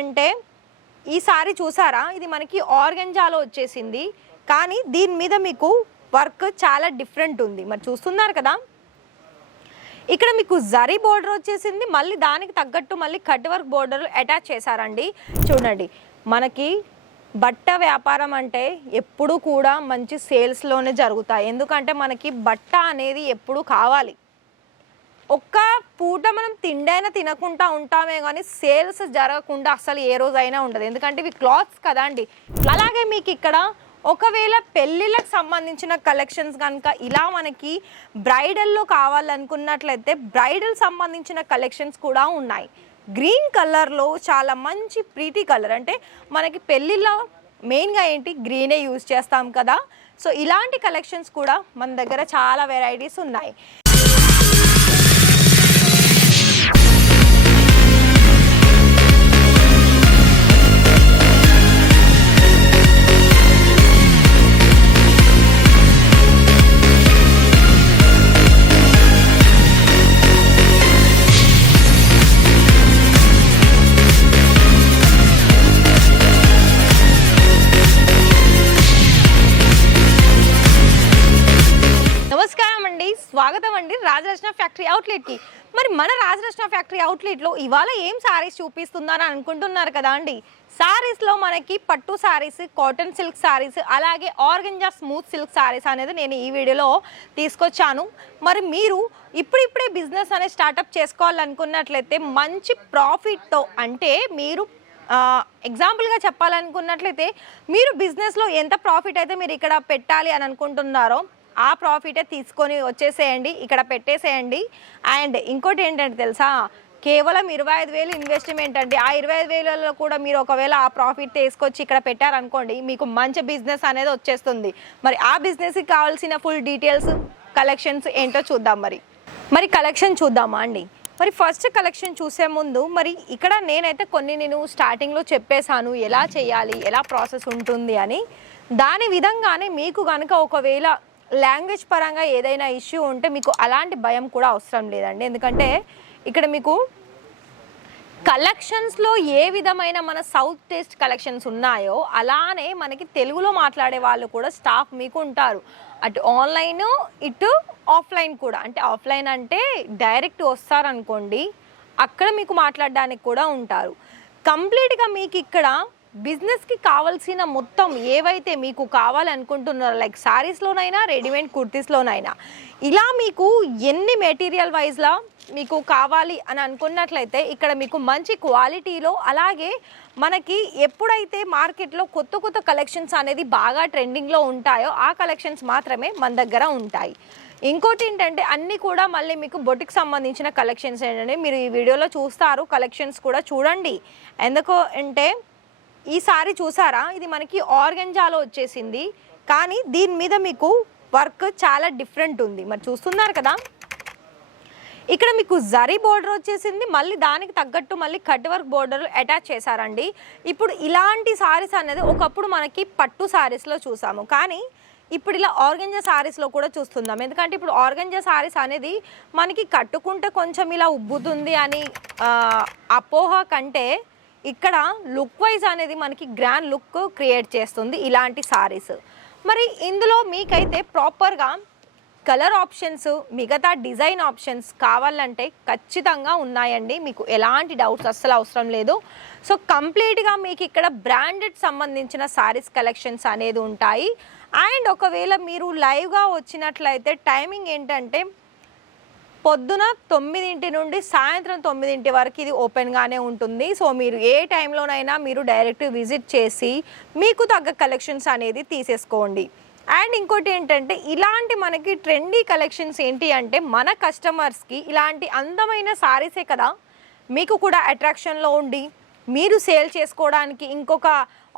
అంటే ఈ సారీ చూసారా? ఇది మనకి ఆర్గంజాలో వచ్చేసింది. కానీ దీని మీద మీకు వర్క్ చాలా డిఫరెంట్ ఉంది. మరి చూస్తున్నారు కదా? ఇక్కడ మీకు జరీ బోర్డర్ వచ్చేసింది. మళ్ళీ దానికి తగ్గట్టు మళ్ళీ కట్ వర్క్ బోర్డర్ అటాచ్ చేశారండి. చూడండి మనకి బట్ట వ్యాపారం అంటే ఎప్పుడు కూడా మంచి సేల్స్లోనే జరుగుతాయి. ఎందుకంటే మనకి బట్ట అనేది ఎప్పుడు కావాలి. ఒక్క పూట మనం తిండైనా తినకుండా ఉంటామే కానీ సేల్స్ జరగకుండా అసలు ఏ రోజైనా ఉండదు. ఎందుకంటే ఇవి క్లాత్స్ కదా అండి. అలాగే మీకు ఇక్కడ ఒకవేళ పెళ్ళిళ్ళకి సంబంధించిన కలెక్షన్స్ కనుక ఇలా మనకి బ్రైడల్లో కావాలనుకున్నట్లయితే బ్రైడల్ సంబంధించిన కలెక్షన్స్ కూడా ఉన్నాయి. గ్రీన్ కలర్లో చాలా మంచి ప్రీటీ కలర్. అంటే మనకి పెళ్ళిళ్ళ మెయిన్గా ఏంటి? గ్రీనే యూజ్ చేస్తాం కదా. సో ఇలాంటి కలెక్షన్స్ కూడా మన దగ్గర చాలా వెరైటీస్ ఉన్నాయి. స్వాగతం అండి రాజరత్న ఫ్యాక్టరీ అవుట్లెట్కి. మరి మన రాజరత్న ఫ్యాక్టరీ అవుట్లెట్లో ఇవాళ ఏం సారీస్ చూపిస్తున్నారని అనుకుంటున్నారు కదా అండి? సారీస్లో మనకి పట్టు సారీస్ కాటన్ సిల్క్ సారీస్ అలాగే ఆర్గంజా స్మూత్ సిల్క్ సారీస్ అనేది నేను ఈ వీడియోలో తీసుకొచ్చాను. మరి మీరు ఇప్పుడిప్పుడే బిజినెస్ అనేది స్టార్టప్ చేసుకోవాలనుకున్నట్లయితే మంచి ప్రాఫిట్తో అంటే మీరు ఎగ్జాంపుల్గా చెప్పాలనుకున్నట్లయితే మీరు బిజినెస్లో ఎంత ప్రాఫిట్ అయితే మీరు ఇక్కడ పెట్టాలి అని అనుకుంటున్నారో ఆ ప్రాఫిటే తీసుకొని వచ్చేసేయండి ఇక్కడ పెట్టేసేయండి. అండ్ ఇంకోటి ఏంటంటే తెలుసా కేవలం ఇరవై ఐదు వేలు ఇన్వెస్ట్మెంట్ అండి. ఆ ఇరవై ఐదు వేలలో కూడా మీరు ఒకవేళ ఆ ప్రాఫిట్ తీసుకొచ్చి ఇక్కడ పెట్టారనుకోండి మీకు మంచి బిజినెస్ అనేది వచ్చేస్తుంది. మరి ఆ బిజినెస్కి కావాల్సిన ఫుల్ డీటెయిల్స్ కలెక్షన్స్ ఏంటో చూద్దాం మరి. మరి కలెక్షన్ చూద్దామా అండి? మరి ఫస్ట్ కలెక్షన్ చూసే ముందు మరి ఇక్కడ నేనైతే కొన్ని నేను స్టార్టింగ్లో చెప్పేశాను ఎలా చేయాలి ఎలా ప్రాసెస్ ఉంటుంది అని. దాని విధంగానే మీకు కనుక ఒకవేళ లాంగ్వేజ్ పరంగా ఏదైనా ఇష్యూ ఉంటే మీకు అలాంటి భయం కూడా అవసరం లేదండి. ఎందుకంటే ఇక్కడ మీకు కలెక్షన్స్లో ఏ విధమైన మన సౌత్ టేస్ట్ కలెక్షన్స్ ఉన్నాయో అలానే మనకి తెలుగులో మాట్లాడే వాళ్ళు కూడా స్టాఫ్ మీకు ఉంటారు. అటు ఆన్లైన్ ఇటు ఆఫ్లైన్ కూడా. అంటే ఆఫ్లైన్ అంటే డైరెక్ట్ వస్తారనుకోండి అక్కడ మీకు మాట్లాడడానికి కూడా ఉంటారు. కంప్లీట్గా మీకు ఇక్కడ బిజినెస్కి కావాల్సిన మొత్తం ఏవైతే మీకు కావాలనుకుంటున్నారో లైక్ శారీస్లోనైనా రెడీమేడ్ కుర్తీస్లోనైనా ఇలా మీకు ఎన్ని మెటీరియల్ వైజ్లా మీకు కావాలి అని అనుకున్నట్లయితే ఇక్కడ మీకు మంచి క్వాలిటీలో అలాగే మనకి ఎప్పుడైతే మార్కెట్లో కొత్త కొత్త కలెక్షన్స్ అనేది బాగా ట్రెండింగ్లో ఉంటాయో ఆ కలెక్షన్స్ మాత్రమే మన దగ్గర ఉంటాయి. ఇంకోటి ఏంటంటే అన్నీ కూడా మళ్ళీ మీకు బొటిక్ సంబంధించిన కలెక్షన్స్ ఏంటంటే మీరు ఈ వీడియోలో చూస్తారు కలెక్షన్స్ కూడా చూడండి. ఎందుకు అంటే ఈ సారీ చూసారా? ఇది మనకి ఆర్గంజాలో వచ్చేసింది. కానీ దీని మీద మీకు వర్క్ చాలా డిఫరెంట్ ఉంది. మరి చూస్తున్నారు కదా? ఇక్కడ మీకు జరీ బోర్డర్ వచ్చేసింది. మళ్ళీ దానికి తగ్గట్టు మళ్ళీ కట్ వర్క్ బోర్డర్ అటాచ్ చేశారండి. ఇప్పుడు ఇలాంటి సారీస్ అనేది ఒకప్పుడు మనకి పట్టు సారీస్లో చూసాము. కానీ ఇప్పుడు ఇలా ఆర్గంజా సారీస్లో కూడా చూస్తున్నాం. ఎందుకంటే ఇప్పుడు ఆర్గంజా సారీస్ అనేది మనకి కట్టుకుంటే కొంచెం ఇలా ఉబ్బుతుంది అని అపోహ కంటే ఇక్కడ లుక్ వైజ్ అనేది మనకి గ్రాండ్ లుక్ క్రియేట్ చేస్తుంది ఇలాంటి సారీస్ మరి ఇందులో మీకైతే ప్రాపర్గా కలర్ ఆప్షన్స్ మిగతా డిజైన్ ఆప్షన్స్ కావాలంటే ఖచ్చితంగా ఉన్నాయండి. మీకు ఎలాంటి డౌట్స్ అస్సలు అవసరం లేదు. సో కంప్లీట్గా మీకు ఇక్కడ బ్రాండెడ్ సంబంధించిన శారీస్ కలెక్షన్స్ అనేది ఉంటాయి. అండ్ ఒకవేళ మీరు లైవ్గా వచ్చినట్లయితే టైమింగ్ ఏంటంటే పొద్దున తొమ్మిదింటి నుండి సాయంత్రం తొమ్మిదింటి వరకు ఇది ఓపెన్గానే ఉంటుంది. సో మీరు ఏ టైంలోనైనా మీరు డైరెక్ట్ విజిట్ చేసి మీకు తగ్గ కలెక్షన్స్ అనేది తీసేసుకోండి. అండ్ ఇంకోటి ఏంటంటే ఇలాంటి మనకి ట్రెండీ కలెక్షన్స్ ఏంటి అంటే మన కస్టమర్స్కి ఇలాంటి అందమైన సారీసే కదా మీకు కూడా అట్రాక్షన్లో ఉండి మీరు సేల్ చేసుకోవడానికి ఇంకొక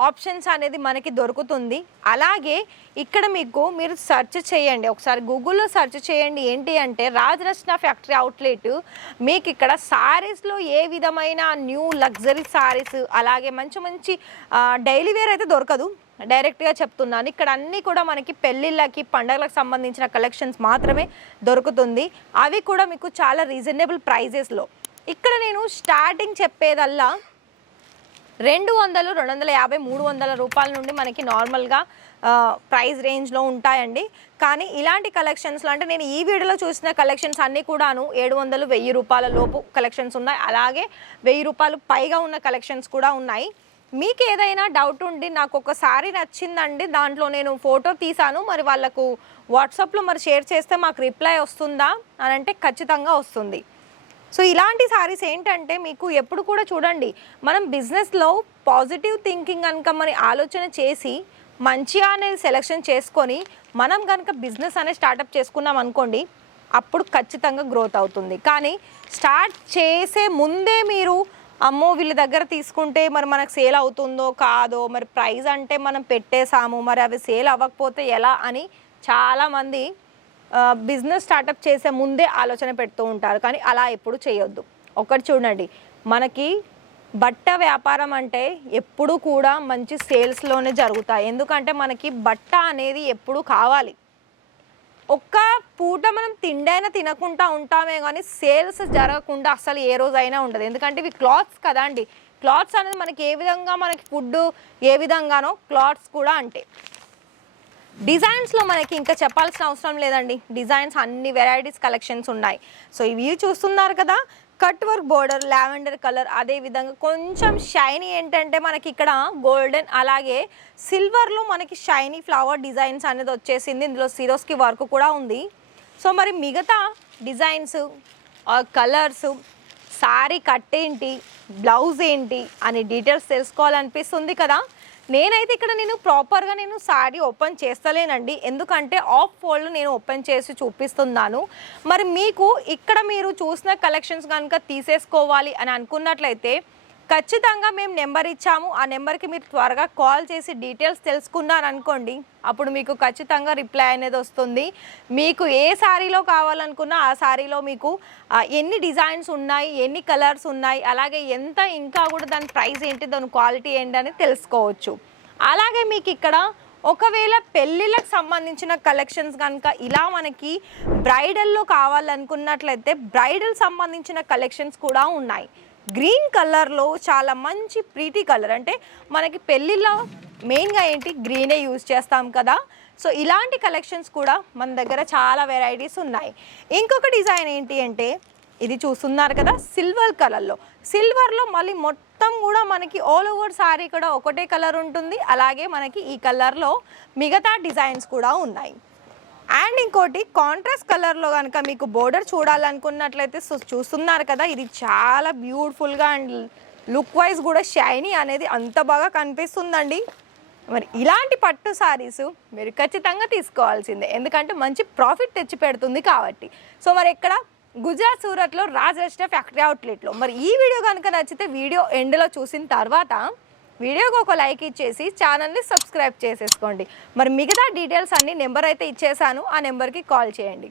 ఆప్షన్స్ అనేది మనకి దొరుకుతుంది. అలాగే ఇక్కడ మీకు మీరు సెర్చ్ చేయండి. ఒకసారి గూగుల్లో సెర్చ్ చేయండి. ఏంటి అంటే రాజరత్న ఫ్యాక్టరీ అవుట్లెట్ మీకు ఇక్కడ సారీస్లో ఏ విధమైన న్యూ లగ్జరీ సారీస్ అలాగే మంచి మంచి డైలీ వేర్ అయితే దొరకదు. డైరెక్ట్గా చెప్తున్నాను. ఇక్కడ అన్నీ కూడా మనకి పెళ్ళిళ్ళకి పండగలకు సంబంధించిన కలెక్షన్స్ మాత్రమే దొరుకుతుంది. అవి కూడా మీకు చాలా రీజనబుల్ ప్రైజెస్లో. ఇక్కడ నేను స్టార్టింగ్ చెప్పేదల్లా రెండు వందలు రెండు వందల యాభై మూడు వందల రూపాయల నుండి మనకి నార్మల్గా ప్రైస్ రేంజ్లో ఉంటాయండి. కానీ ఇలాంటి కలెక్షన్స్లో అంటే నేను ఈ వీడియోలో చూసిన కలెక్షన్స్ అన్నీ కూడాను ఏడు వందలు వెయ్యి రూపాయల లోపు కలెక్షన్స్ ఉన్నాయి. అలాగే వెయ్యి రూపాయలు పైగా ఉన్న కలెక్షన్స్ కూడా ఉన్నాయి. మీకు ఏదైనా డౌట్ ఉండి నాకు ఒక సారీ నచ్చిందండి దాంట్లో నేను ఫోటో తీసాను మరి వాళ్ళకు వాట్సాప్లో మరి షేర్ చేస్తే మాకు రిప్లై వస్తుందా అని అంటే ఖచ్చితంగా వస్తుంది. సో ఇలాంటి సారీస్ ఏంటంటే మీకు ఎప్పుడు కూడా చూడండి మనం బిజినెస్లో పాజిటివ్ థింకింగ్ కనుక మరి ఆలోచన చేసి మంచిగా అనేది సెలెక్షన్ చేసుకొని మనం కనుక బిజినెస్ అనేది స్టార్టప్ చేసుకున్నాం అనుకోండి అప్పుడు ఖచ్చితంగా గ్రోత్ అవుతుంది. కానీ స్టార్ట్ చేసే ముందే మీరు అమ్మో వీళ్ళ దగ్గర తీసుకుంటే మరి మనకు సేల్ అవుతుందో కాదో మరి ప్రైస్ అంటే మనం పెట్టేసాము మరి అవి సేల్ అవ్వకపోతే ఎలా అని చాలామంది బిజినెస్ స్టార్టప్ చేసే ముందే ఆలోచన పెడుతూ ఉంటారు కానీ అలా ఎప్పుడు చేయొద్దు. ఒకటి చూడండి మనకి బట్ట వ్యాపారం అంటే ఎప్పుడు కూడా మంచి సేల్స్లోనే జరుగుతాయి. ఎందుకంటే మనకి బట్ట అనేది ఎప్పుడు కావాలి. ఒక్క పూట మనం తిండైనా తినకుండా ఉంటామే కానీ సేల్స్ జరగకుండా అసలు ఏ రోజైనా ఉండదు. ఎందుకంటే ఇవి క్లాత్స్ కదా అండి. క్లాత్స్ అనేది మనకి ఏ విధంగా మనకి ఫుడ్ ఏ విధంగానో క్లాత్స్ కూడా అంటే డిజైన్స్లో మనకి ఇంకా చెప్పాల్సిన అవసరం లేదండి. డిజైన్స్ అన్ని వెరైటీస్ కలెక్షన్స్ ఉన్నాయి. సో ఇవి చూస్తున్నారు కదా? Cut work border lavender colour అదే విధంగా కొంచెం షైనీ ఏంటంటే మనకి ఇక్కడ గోల్డెన్ అలాగే సిల్వర్లో మనకి షైనీ ఫ్లవర్ డిజైన్స్ అనేది వచ్చేసింది. ఇందులో సిరోస్కి వర్క్ కూడా ఉంది. సో మరి మిగతా డిజైన్స్ కలర్స్ సారీ కట్ ఏంటి బ్లౌజ్ ఏంటి అని డీటెయిల్స్ తెలుసుకోవాలనిపిస్తుంది కదా? నేనైతే ఇక్కడ నేను ప్రాపర్గా నేను శారీ ఓపెన్ చేస్తలేనండి. ఎందుకంటే ఆఫ్ ఫోల్డ్ నేను ఓపెన్ చేసి చూపిస్తున్నాను. మరి మీకు ఇక్కడ మీరు చూసిన కలెక్షన్స్ కనుక తీసేసుకోవాలి అని అనుకున్నట్లయితే ఖచ్చితంగా మేము నెంబర్ ఇచ్చాము. ఆ నెంబర్కి మీరు త్వరగా కాల్ చేసి డీటెయిల్స్ తెలుసుకున్నారనుకోండి అప్పుడు మీకు ఖచ్చితంగా రిప్లై అనేది వస్తుంది. మీకు ఏ శారీలో కావాలనుకున్నా ఆ శారీలో మీకు ఎన్ని డిజైన్స్ ఉన్నాయి ఎన్ని కలర్స్ ఉన్నాయి అలాగే ఎంత ఇంకా కూడా దాని ప్రైస్ ఏంటి దాని క్వాలిటీ ఏంటి అని తెలుసుకోవచ్చు. అలాగే మీకు ఇక్కడ ఒకవేళ పెళ్ళిళ్ళకి సంబంధించిన కలెక్షన్స్ కనుక ఇలా మనకి బ్రైడల్లో కావాలనుకున్నట్లయితే బ్రైడల్ సంబంధించిన కలెక్షన్స్ కూడా ఉన్నాయి. గ్రీన్ కలర్లో చాలా మంచి ప్రీతి కలర్. అంటే మనకి పెళ్ళిలో మెయిన్గా ఏంటి? గ్రీనే యూజ్ చేస్తాం కదా. సో ఇలాంటి కలెక్షన్స్ కూడా మన దగ్గర చాలా వెరైటీస్ ఉన్నాయి. ఇంకొక డిజైన్ ఏంటి అంటే ఇది చూస్తున్నారు కదా సిల్వర్ కలర్లో. సిల్వర్లో మళ్ళీ మొత్తం కూడా మనకి ఆల్ ఓవర్ సారీ కూడా ఒకటే కలర్ ఉంటుంది. అలాగే మనకి ఈ కలర్లో మిగతా డిజైన్స్ కూడా ఉన్నాయి. అండ్ ఇంకోటి కాంట్రాస్ట్ కలర్లో కనుక మీకు బోర్డర్ చూడాలనుకున్నట్లయితే సో చూస్తున్నారు కదా ఇది చాలా బ్యూటిఫుల్గా అండ్ లుక్ వైజ్ కూడా షైనీ అనేది అంత బాగా కనిపిస్తుందండి. మరి ఇలాంటి పట్టు సారీస్ మీరు ఖచ్చితంగా తీసుకోవాల్సిందే. ఎందుకంటే మంచి ప్రాఫిట్ తెచ్చి పెడుతుంది కాబట్టి. సో మరి ఎక్కడ? గుజరాత్ సూరత్లో రాజరష్ట ఫ్యాక్టరీ అవుట్లెట్లో మరి ఈ వీడియో కనుక నచ్చితే వీడియో ఎండ్లో చూసిన తర్వాత వీడియోకి ఒక లైక్ ఇచ్చేసి ఛానల్ని సబ్స్క్రైబ్ చేసేసుకోండి. మరి మిగతా డీటెయిల్స్ అన్ని నెంబర్ అయితే ఇచ్చేసాను. ఆ నెంబర్కి కాల్ చేయండి.